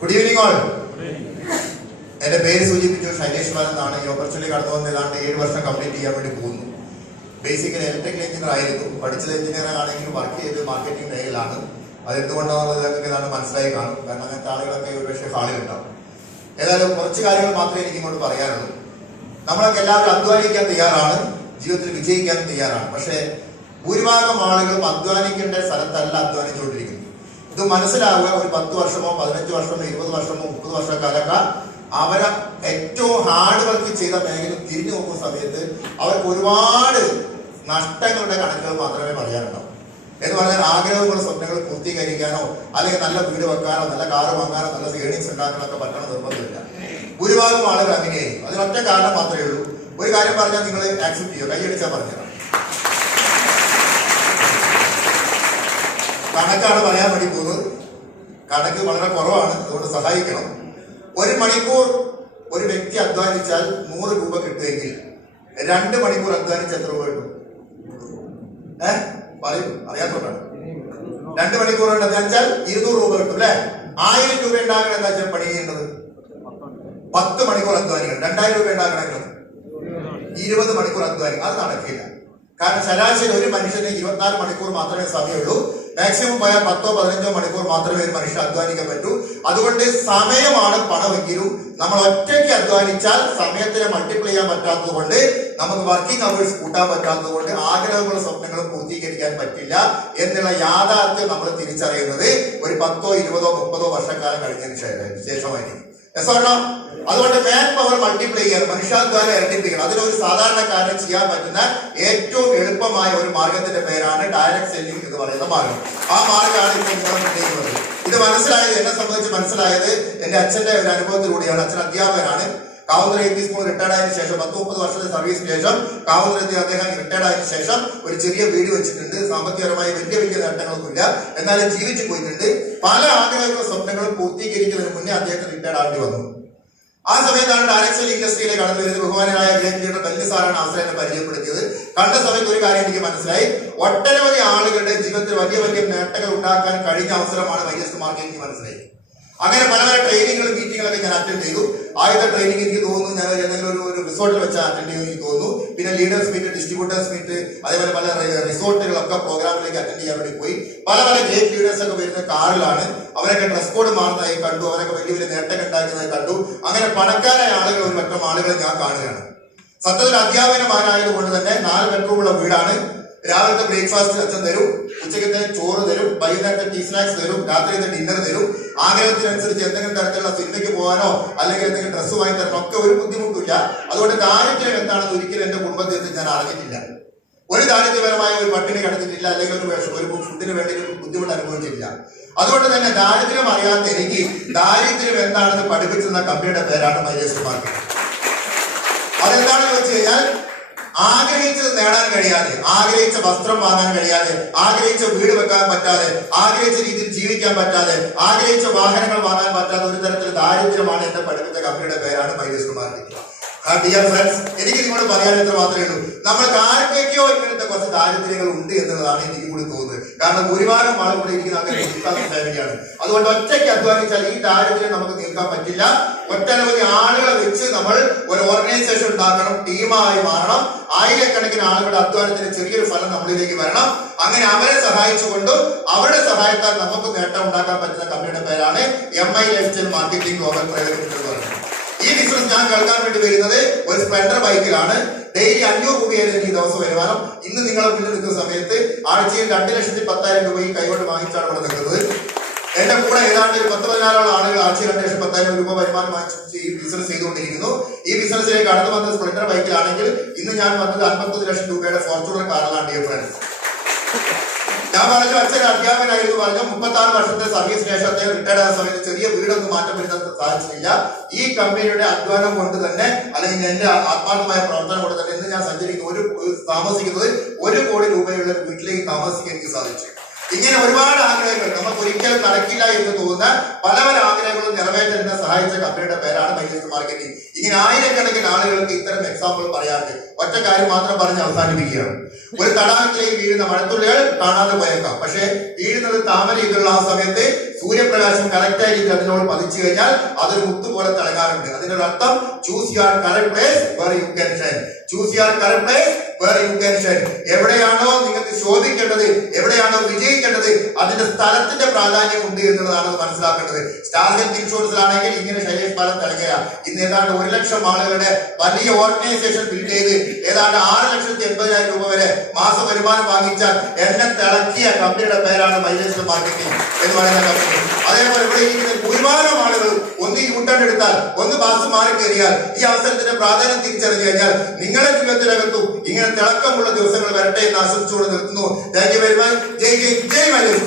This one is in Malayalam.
Good evening all. എന്റെ പേര് സൂചിപ്പിച്ചു ശൈലേഷ് ബാലൻ എന്നാണ്. ഈ ഓപ്പർച്യൂണിറ്റി കടന്നു വന്ന് ഏതാണ്ട് 7 വർഷം കംപ്ലീറ്റ് ചെയ്യാൻ വേണ്ടി പോകുന്നു. ബേസിക്കലി ഇലക്ട്രിക്കൽ എഞ്ചിനീയർ ആയിരുന്നു. പഠിച്ചത് എഞ്ചിനീയർ ആണെങ്കിലും വർക്ക് ചെയ്ത് മാർക്കറ്റിംഗ് മേഖലയിലാണ്. അതെന്തുകൊണ്ടാണെന്നുള്ളത് നിങ്ങൾക്ക് ഏതാണ്ട് മനസ്സിലായി കാണും. കാരണം അങ്ങനത്തെ ആളുകളൊക്കെ ഒരുപക്ഷെ ഹാളിലുണ്ടാവും. ഏതായാലും കുറച്ച് കാര്യങ്ങൾ മാത്രമേ എനിക്ക് ഇങ്ങോട്ട് പറയാനുള്ളൂ. നമ്മളൊക്കെ എല്ലാവരും അധ്വാനിക്കാൻ തയ്യാറാണ്, ജീവിതത്തിൽ വിജയിക്കാനും തയ്യാറാണ്. പക്ഷേ ഭൂരിഭാഗം ആളുകളും അധ്വാനിക്കേണ്ട സ്ഥലത്തല്ല അധ്വാനിച്ചുകൊണ്ടിരിക്കുന്നത്. ഇത് മനസ്സിലാവുക. ഒരു 10 വർഷമോ 15 വർഷമോ 20 വർഷമോ 30 വർഷക്കാലൊക്കെ അവരെ ഏറ്റവും ഹാർഡ് വർക്ക് ചെയ്ത മേഖല തിരിഞ്ഞു നോക്കുന്ന സമയത്ത് അവർക്ക് ഒരുപാട് നഷ്ടങ്ങളുടെ കണക്കുകൾ മാത്രമേ പറയാനുണ്ടാവും. എന്ന് പറഞ്ഞാൽ ആഗ്രഹങ്ങളും സ്വപ്നങ്ങളും പൂർത്തീകരിക്കാനോ അല്ലെങ്കിൽ നല്ല വീട് വെക്കാനോ നല്ല കാറ് വാങ്ങാനോ നല്ല സേവിങ്സ് ഉണ്ടാക്കാനോ ഒക്കെ പറ്റണം നിർബന്ധമില്ല. ഭൂരിഭാഗം ആളുകൾ അങ്ങനെയായിരിക്കും. അതിനൊറ്റ കാരണം മാത്രമേ ഉള്ളൂ. ഒരു കാര്യം പറഞ്ഞാൽ നിങ്ങൾ ആക്സെപ്റ്റ് ചെയ്യുമോ? കൈയടിച്ചാൽ പറഞ്ഞതാണ്. കണക്കാണ് പറയാൻ വേണ്ടി പോകുന്നത്. കണക്ക് വളരെ കുറവാണ്, അതുകൊണ്ട് സഹായിക്കണം. 1 മണിക്കൂർ ഒരു വ്യക്തി അധ്വാനിച്ചാൽ 100 രൂപ കിട്ടുമെങ്കിൽ 2 മണിക്കൂർ അധ്വാനിച്ച് എത്ര രൂപ കിട്ടും? പറയൂ, അറിയാത്തോണ്ടാണ്. 2 മണിക്കൂർ കൊണ്ട് അധ്വാനിച്ചാൽ 200 രൂപ കിട്ടും അല്ലെ? 1000 രൂപ ഉണ്ടാകണം. എന്താ വെച്ചാൽ പണി ചെയ്യേണ്ടത് 10 മണിക്കൂർ അധ്വാനിക്കണം. 2000 രൂപ ഉണ്ടാകണമെങ്കിൽ 20 മണിക്കൂർ അധ്വാനിക്കണം. അത് നടക്കില്ല. കാരണം ശരാശരി ഒരു മനുഷ്യന് 24 മണിക്കൂർ മാത്രമേ സമയമുള്ളൂ. മാക്സിമം പോയാൽ 10-15 മണിക്കൂർ മാത്രമേ ഒരു മനുഷ്യൻ അധ്വാനിക്കാൻ പറ്റൂ. അതുകൊണ്ട് സമയമാണ് പണമെങ്കിലും നമ്മൾ ഒറ്റയ്ക്ക് അധ്വാനിച്ചാൽ സമയത്തിനെ മൾട്ടിപ്ലൈ ചെയ്യാൻ പറ്റാത്തത് കൊണ്ട്, നമുക്ക് വർക്കിംഗ് അവേഴ്സ് കൂട്ടാൻ പറ്റാത്തത് കൊണ്ട് ആഗ്രഹങ്ങളും സ്വപ്നങ്ങളും പൂർത്തീകരിക്കാൻ പറ്റില്ല എന്നുള്ള യാഥാർത്ഥ്യം നമ്മൾ തിരിച്ചറിയുന്നത് ഒരു 10, 20, 30 വർഷക്കാലം കഴിഞ്ഞതിന് ശേഷമായിരിക്കും. അതുകൊണ്ട് മാൻ പവർ മൾട്ടിപ്ലൈ ചെയ്യാൻ, മനുഷ്യാധ്വാനം ഇരട്ടിപ്പിക്കണം. അതിനൊരു സാധാരണക്കാരന് ചെയ്യാൻ പറ്റുന്ന ഏറ്റവും എളുപ്പമായ ഒരു മാർഗത്തിന്റെ പേരാണ് ഡയറക്ട് സെല്ലിംഗ് എന്ന് പറയുന്ന മാർഗം. ആ മാർഗമാണ് ഇപ്പോൾ നിങ്ങൾ ചെയ്യുന്നത്. ഇത് മനസ്സിലായത്, എന്നെ സംബന്ധിച്ച് മനസ്സിലായത് എന്റെ അച്ഛന്റെ ഒരു അനുഭവത്തിലൂടെയാണ്. അച്ഛൻ അധ്യാപകനാണ്. കാവുന്തറ AP സ്കൂൾ റിട്ടയർഡ് ആയതിനു ശേഷം 10-30 വർഷത്തെ സർവീസിന് ശേഷം കാവുന്തറത്തിൽ അദ്ദേഹം റിട്ടയർഡ് ആയതിനു ശേഷം ഒരു ചെറിയ വീട് വെച്ചിട്ടുണ്ട്. സാമ്പത്തികപരമായി വലിയ നേട്ടങ്ങളൊന്നുമില്ല, എന്നാലും ജീവിച്ചു പോയിട്ടുണ്ട്. പല ആഗ്രഹങ്ങളും സ്വപ്നങ്ങളും പൂർത്തീകരിക്കുന്നതിന് മുന്നേ അദ്ദേഹത്തിന് റിട്ടയർഡ് ആകേണ്ടി വന്നു. ആ സമയത്താണ് ഡയറക്ട് സെല്ലിംഗ് ഇൻഡസ്ട്രിയിലേക്ക് കടന്നു വരുന്നത്. ബഹുമാനായ ഗ്രേറ്റ് ലീഡർ ബെല്ലി സാറാണ് അവസരം പരിചയപ്പെടുത്തിയത്. കണ്ട സമയത്ത് ഒരു കാര്യം എനിക്ക് മനസ്സിലായി. ഒട്ടനവധി ആളുകളുടെ ജീവിതത്തിൽ വലിയ വലിയ നേട്ടങ്ങൾ ഉണ്ടാക്കാൻ കഴിഞ്ഞ അവസരമാണ് വൈദ്യസ് മാർക്ക്. എനിക്ക് മനസ്സിലായി. അങ്ങനെ പല പല ട്രെയിനിങ്ങുകളും മീറ്റിങ്ങുകളൊക്കെ ഞാൻ അറ്റൻഡ് ചെയ്തു. ആദ്യത്തെ ട്രെയിനിങ് എനിക്ക് തോന്നുന്നു ഞാൻ ഏതെങ്കിലും ഒരു റിസോർട്ടിൽ വെച്ച് അറ്റൻഡ് ചെയ്യുമെന്ന് എനിക്ക് തോന്നുന്നു. പിന്നെ ലീഡേഴ്സ് മീറ്റ്, ഡിസ്ട്രിബ്യൂട്ടേഴ്സ് മീറ്റ്, അതേപോലെ പല റിസോർട്ടുകളൊക്കെ പ്രോഗ്രാമിലേക്ക് അറ്റൻഡ് ചെയ്യാൻ വേണ്ടി പോയി. പല പല ഗ്രേറ്റ് ലീഡേഴ്സ് ഒക്കെ വരുന്ന കാറിലാണ്. അവരൊക്കെ ഡ്രസ് കോഡ് മാറുന്നതായി കണ്ടു. അവരൊക്കെ വലിയ വലിയ നേട്ടങ്ങൾ ഉണ്ടാക്കുന്നതായി കണ്ടു. അങ്ങനെ പണക്കാരായ ആളുകൾ, ഒരു വട്ടം ആളുകളെ ഞാൻ കാണുകയാണ്. സത്യത്തിൽ അധ്യാപകന്മാരായതുകൊണ്ട് തന്നെ 4 ബെഡ്റൂമുള്ള വീടാണ്. രാവിലത്തെ ബ്രേക്ക്ഫാസ്റ്റ് അച്ഛൻ തരും, ഉച്ചക്കത്തെ ചോറ് തരും, വൈകുന്നേരത്തെ ടീ സ്നാക്സ് തരും, രാത്രിയത്തെ ഡിന്നർ തരും. ആഗ്രഹത്തിനനുസരിച്ച് എന്തെങ്കിലും തരത്തിലുള്ള സിനിമയ്ക്ക് പോകാനോ അല്ലെങ്കിൽ എന്തെങ്കിലും ഡ്രസ്സ് വാങ്ങി തരണോ ഒക്കെ ഒരു ബുദ്ധിമുട്ടില്ല. അതുകൊണ്ട് ദാരിദ്ര്യം എന്താണെന്ന് ഒരിക്കലും എന്റെ കുടുംബത്തിൽ ഞാൻ അറിഞ്ഞിട്ടില്ല. ഒരു ദാരിദ്ര്യപരമായ ഒരു പട്ടിണി കിടന്നിട്ടില്ല, അല്ലെങ്കിൽ ഒരു ഫുഡിന് വേണ്ടി ഒരു ബുദ്ധിമുട്ട് അനുഭവിച്ചിട്ടില്ല. അതുകൊണ്ട് തന്നെ ദാരിദ്ര്യം അറിയാത്ത എനിക്ക് ദാരിദ്ര്യം എന്താണെന്ന് പഠിപ്പിച്ചെന്ന കമ്പനിയുടെ പേരാണ് മൈലേസ് മാർക്കറ്റ്. അതെന്താണെന്ന് വെച്ച് കഴിഞ്ഞാൽ, ആഗ്രഹിച്ചത് നേടാൻ കഴിയാതെ, ആഗ്രഹിച്ച വസ്ത്രം വാങ്ങാൻ കഴിയാതെ, ആഗ്രഹിച്ച വീട് വെക്കാൻ പറ്റാതെ, ആഗ്രഹിച്ച രീതിയിൽ ജീവിക്കാൻ പറ്റാതെ, ആഗ്രഹിച്ച വാഹനങ്ങൾ വാങ്ങാൻ പറ്റാത്ത ഒരു തരത്തിൽ ദാരിദ്ര്യമാണ് എന്നെ പഠിപ്പിച്ച കമ്പനിയുടെ പേരാണ് മൈലേസ് മാർക്കറ്റ്. ഡിയർ ഫ്രണ്ട്സ്, എനിക്ക് നിങ്ങളോട് പറയാനെത്ര മാത്രമേ ഉള്ളൂ. നമ്മൾക്ക് ആർക്കൊക്കെയോ ഇങ്ങനത്തെ കുറച്ച് ദാരിദ്ര്യങ്ങൾ ഉണ്ട് എന്നുള്ളതാണ് എനിക്ക് കൂടി തോന്നുന്നത്. കാരണം ഭൂരിഭാഗം ആളുകൾ കൂടെ ഇരിക്കുന്ന ആൾക്കാർ ഫാമിലിയാണ്. അതുകൊണ്ട് ഒറ്റയ്ക്ക് അധ്വാനിച്ചാൽ ഈ ദാരിദ്ര്യം നമുക്ക് നീക്കാൻ പറ്റില്ല. ഒട്ടനവധി ആളുകളെ വെച്ച് നമ്മൾ ഒരു ഓർഗനൈസേഷൻ ഉണ്ടാക്കണം, ടീമായി മാറണം. ആയിരക്കണക്കിന് ആളുകളുടെ അധ്വാനത്തിന് ചെറിയൊരു ഫലം നമ്മളിലേക്ക് വരണം. അങ്ങനെ അവരെ സഹായിച്ചുകൊണ്ടും അവരുടെ സഹായത്താൽ നമുക്ക് നേട്ടം ഉണ്ടാക്കാൻ പറ്റുന്ന കമ്പനിയുടെ പേരാണ് MI lifestyle marketing global private limited എന്ന് പറയുന്നത്. ഈ ബിസിനസ് ഞാൻ കേൾക്കാൻ വേണ്ടി വരുന്നത് ഒരു സ്പ്ലെൻഡർ ബൈക്കിലാണ്. ഡെയിലി 500 രൂപയായിരുന്നു എനിക്ക് ദിവസം വരുമാനം. ഇന്ന് നിങ്ങളെ മുന്നിൽ നിൽക്കുന്ന സമയത്ത് ആഴ്ചയിൽ 2,10,000 രൂപ ഈ കൈകൊണ്ട് വാങ്ങിച്ചാണ് ഇവിടെ നിൽക്കുന്നത്. എന്റെ കൂടെ ഏതാണ്ട് 10-14 ആളുകൾ ആഴ്ചയിൽ 2,10,000 രൂപ വരുമാനം വാങ്ങിച്ച് ഈ ബിസിനസ് ചെയ്തുകൊണ്ടിരിക്കുന്നു. ഈ ബിസിനസ്സിലേക്ക് കടന്നു വന്നത് സ്പ്ലെൻഡർ ബൈക്കിലാണെങ്കിൽ ഇന്ന് ഞാൻ വന്നത് 51 ലക്ഷം രൂപയുടെ ഫോർച്യൂണർ കാറിലാണ്. ഡിയർ ഫ്രണ്ട്സ്, ഞാൻ പറഞ്ഞു അച്ഛൻ അധ്യാപകനായിരുന്നു. പറഞ്ഞ 36 വർഷത്തെ സർവീസ് ശേഷം അദ്ദേഹം റിട്ടയർഡ് ആയ സമയത്ത് ചെറിയ വീടൊന്നും മാറ്റം വരുത്താൻ സാധിച്ചിട്ടില്ല. ഈ കമ്പനിയുടെ അധ്വാനം കൊണ്ട് തന്നെ, അല്ലെങ്കിൽ എന്റെ ആത്മാർത്ഥമായ പ്രവർത്തനം കൊണ്ട് തന്നെ ഇന്ന് ഞാൻ താമസിക്കുന്നത് 1 കോടി രൂപയുള്ള ഒരു വീട്ടിലേക്ക് താമസിക്കാൻ എനിക്ക് സാധിച്ചു. ഇങ്ങനെ ഒരുപാട് ആഗ്രഹങ്ങൾ നമുക്ക് ഒരിക്കലും നടക്കില്ല എന്ന് തോന്നുന്ന പല പല ആഗ്രഹങ്ങളും ഉത്തരവാദിത്വം നിറവേറ്റാൻ എന്നെ സഹായിച്ച കമ്പനിയുടെ പേരാണ് മൈലേജ് മാർക്കറ്റിംഗ്. ഇങ്ങനെ ആയിരക്കണക്കിന് ആളുകൾക്ക് ഇത്തരം എക്സാമ്പിൾ പറയാതെ ഒറ്റ കാര്യം മാത്രം പറഞ്ഞ് അവസാനിപ്പിക്കുകയാണ്. ഒരു തടാകത്തിലേക്ക് വീഴുന്ന മഴത്തുള്ളികൾ കാണാതെ പോയേക്കാം, പക്ഷെ വീഴുന്നത് താമര ഇതുള്ള ആ സമയത്ത് സൂര്യപ്രകാശം കറക്റ്റായ രീതിയിൽ അതിനോട് പതിച്ചു കഴിഞ്ഞാൽ അതൊരു മുത്ത് പോലെ തിളങ്ങാറുണ്ട്. അതിന്റെ ഒരു അർത്ഥം choose your correct place where you can shine. Choose your correct place where you can shine. എവിടെയാണോ നിങ്ങൾക്ക് ശോഭിക്കേണ്ടത്, എവിടെയാണോ വിജയിക്കേണ്ടത്, അതിന്റെ സ്ഥലത്തിന്റെ പ്രാധാന്യം ഉണ്ട് എന്നുള്ളതാണ് മനസ്സിലാക്കേണ്ടത്. സ്റ്റാർ ഹെൽത്ത് ഇൻഷുറൻസിലാണെങ്കിൽ ഇങ്ങനെ ശൈലേഷ് പാലം തിളങ്ങുക. ഇന്ന് ഏതാണ്ട് 1,00,000 ആളുകളുടെ വലിയ ഓർഗനൈസേഷൻ ബിൽഡ് ചെയ്ത് ഏതാണ്ട് 6,80,000 രൂപ വരെ മാസ വരുമാനം വാങ്ങിച്ചാൽ എന്നെ തിളക്കിയ കമ്പനിയുടെ പേരാണ് മൈലേജ് മാർക്കറ്റിംഗ് എന്ന് പറയുന്ന കമ്പനി. അതേപോലെ ഇവിടെ ഇരിക്കുന്ന ഭൂരിഭാഗം ആളുകൾ ഒന്ന് ഈ യൂട്ടേൺ എടുത്താൽ, ഒന്ന് ബസ് മാറി കയറിയാൽ, ഈ അവസരത്തിന്റെ പ്രാധാന്യം തിരിച്ചറിഞ്ഞു കഴിഞ്ഞാൽ നിങ്ങളുടെ ജീവിതത്തിനകത്തും ഇങ്ങനെ തിളക്കമുള്ള ദിവസങ്ങൾ വരട്ടെ എന്ന് ആശംസിച്ചുകൊണ്ട് നിർത്തുന്നു. Thank you very much. ജയ് ജയ് ജയ് മൈലേജ്.